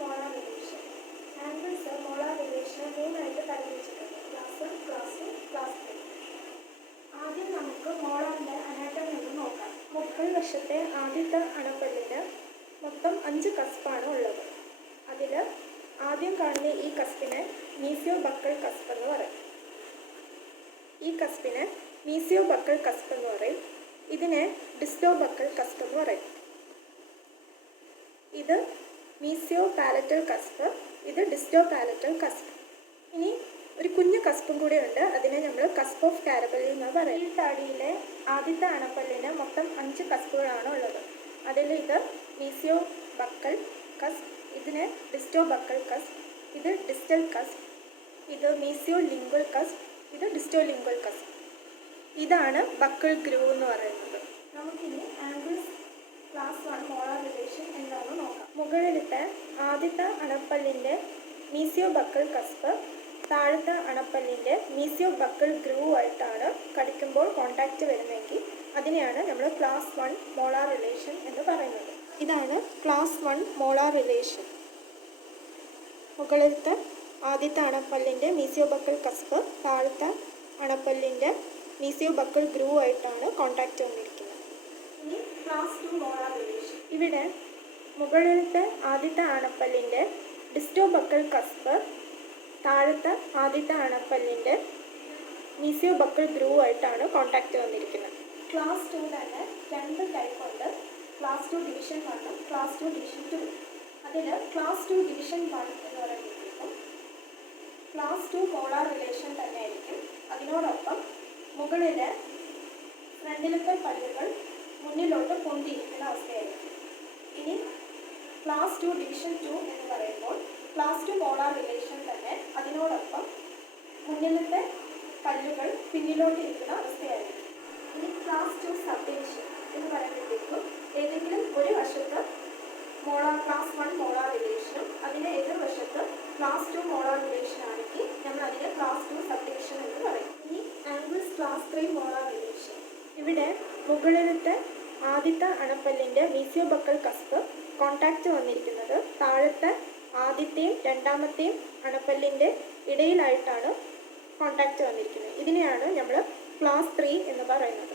Molar relation. Angles molar റിലേഷനെ മൂന്നായിട്ട് തരംതിരിച്ചിട്ടുണ്ട്. Class 1, class 2, class 3. ആദ്യം നമുക്ക് മോളാറിൻ്റെ അനാട്ടമി ഒന്ന് നോക്കാം. മുകൾ വശത്തെ ആദ്യത്തെ അണപ്പല്ലിന് മൊത്തം 5 കസ്പാണ് ഉള്ളത്. അതിൽ ആദ്യം കാണുന്ന ഈ കസ്പിനെ മീസിയോബക്കൽ കസ്പ് എന്ന് പറയും. ഈ കസ്പിനെ മീസിയോബക്കൽ കസ്പ് എന്ന് പറയും. ഇതിനെ ഡിസ്റ്റോബക്കൽ കസ്പ് എന്ന് പറയും. ഇത് മീസിയോ പാലറ്റൽ കസ്പ്, ഇത് ഡിസ്റ്റോ പാലറ്റൽ കസ്പ്. ഇനി ഒരു കുഞ്ഞു കസ്പും കൂടി ഉണ്ട്, അതിനെ നമ്മൾ കസ്പ് ഓഫ് കാരബലി എന്ന് പറയും. ഈ താടിയിലെ ആദ്യത്തെ അണപ്പല്ലിന് മൊത്തം 5 കസ്പുകളാണ് ഉള്ളത്. അതിൽ ഇത് മീസിയോ ബക്കൽ കസ്പ്, ഇതിന് ഡിസ്റ്റോ ബക്കൽ കസ്പ്, ഇത് ഡിസ്റ്റൽ കസ്പ്, ഇത് മീസിയോ ലിംഗ്വൽ കസ്പ്, ഇത് ഡിസ്റ്റോ ലിംഗ്വൽ കസ്പ്. ഇതാണ് ബക്കൽ ഗ്രൂവ് എന്ന് പറയുന്നത്. നമുക്കിനി ആംഗിൾസ് ക്ലാസ് 1 മോളാർ റിലേഷൻ എന്താണെന്ന് നോക്കാം. മുകളിലത്തെ ആദ്യത്തെ അണപ്പല്ലിൻ്റെ മീസിയോബക്കൽ കസ്പ് താഴത്തെ അണപ്പല്ലിൻ്റെ മീസിയോബക്കൽ ഗ്രൂവ് ആയിട്ടാണ് കടിക്കുമ്പോൾ കോണ്ടാക്റ്റ് വരുന്നതെങ്കിൽ അതിനെയാണ് നമ്മൾ ക്ലാസ് 1 മോളാർ റിലേഷൻ എന്ന് പറയുന്നത്. ഇതാണ് ക്ലാസ് 1 മോളാർ റിലേഷൻ. മുകളിലത്തെ ആദ്യത്തെ അണപ്പല്ലിൻ്റെ മീസിയോബക്കൽ കസ്പ് താഴത്തെ അണപ്പല്ലിൻ്റെ മീസിയോബക്കൽ ഗ്രൂവ് ആയിട്ടാണ് കോണ്ടാക്റ്റ് വന്നിരിക്കുന്നത്. ഇനി ക്ലാസ് 2 മോളാർ റിലേഷൻ. ഇവിടെ മുകളിലത്തെ ആദ്യത്തെ അണപ്പല്ലിൻ്റെ ഡിസ്റ്റോബക്കൽ കസ്പ് താഴത്തെ ആദ്യത്തെ അണപ്പല്ലിൻ്റെ മീസിയോബക്കൽ ഗ്രൂവ് ആയിട്ടാണ് കോണ്ടാക്റ്റ് വന്നിരിക്കുന്നത്. ക്ലാസ് 2 തന്നെ 2 ടൈപ്പ് ഉണ്ട്. Class 2 division 1, class 2 division 2. അതിൽ ക്ലാസ് 2 ഡിവിഷൻ 1 എന്ന് പറയുമ്പോഴത്തേക്കും ക്ലാസ് 2 മോളാർ റിലേഷൻ തന്നെ ആയിരിക്കും. അതിനോടൊപ്പം മുകളിലെ ഫ്രണ്ടിലത്തെ പല്ലുകൾ മുന്നിലോട്ട് പൊന്തിയിരിക്കുന്ന അവസ്ഥയായിരിക്കും. ഇനി ക്ലാസ് 2 ഡിവിഷൻ 2 എന്ന് പറയുമ്പോൾ ക്ലാസ് 2 മോളാർ റിലേഷൻ തന്നെ, അതിനോടൊപ്പം മുന്നിലത്തെ പല്ലുകൾ പിന്നിലോട്ട് ഇരിക്കുന്ന അവസ്ഥയായിരിക്കും. ഇനി ക്ലാസ് 2 സബ് ഡിവിഷൻ എന്ന് പറയുമ്പോഴത്തേക്കും ഏതെങ്കിലും ഒരു വശത്ത് ക്ലാസ് 1 മോളാർ റിലേഷനും അതിൻ്റെ എതിർവശത്ത് ക്ലാസ് 2 മോളാർ റിലേഷൻ ആണെങ്കിൽ നമ്മൾ അതിനെ ക്ലാസ് 2 സബ് ഡിവിഷൻ എന്ന് പറയും. ഇനി ആംഗിൾസ് ക്ലാസ് 3 മോളാർ റിലേഷൻ. ഇവിടെ മുകളിലത്തെ ആദ്യത്തെ അണപ്പല്ലിൻ്റെ മീസിയോബക്കൽ കസ്പ് കോണ്ടാക്റ്റ് വന്നിരിക്കുന്നത് താഴത്തെ ആദ്യത്തെയും രണ്ടാമത്തെയും അണപ്പല്ലിൻ്റെ ഇടയിലായിട്ടാണ് കോണ്ടാക്റ്റ് വന്നിരിക്കുന്നത്. ഇതിനെയാണ് നമ്മൾ ക്ലാസ് 3 എന്ന് പറയുന്നത്.